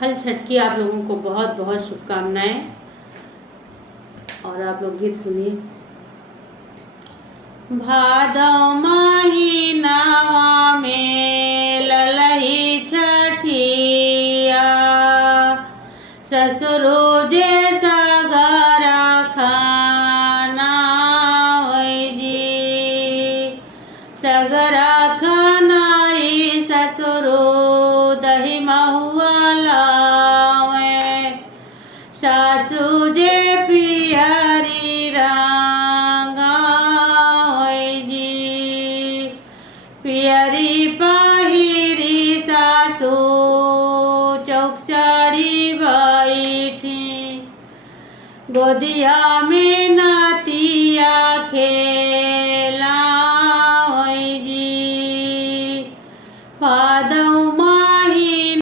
हल छठ की आप लोगों को बहुत बहुत शुभकामनाएं। और आप लोग गीत सुनिए। भादो महीनावा में ललही छठिया, ससुरो जे सगरा खाना होई जी। सगरा खानाई ससुरो दही महुआ लावे, सासू जे पियरी रंगा होई जी। पियरी पहिरी सासू चौक चढ़ी बैठी, गोदिया में नातिया खे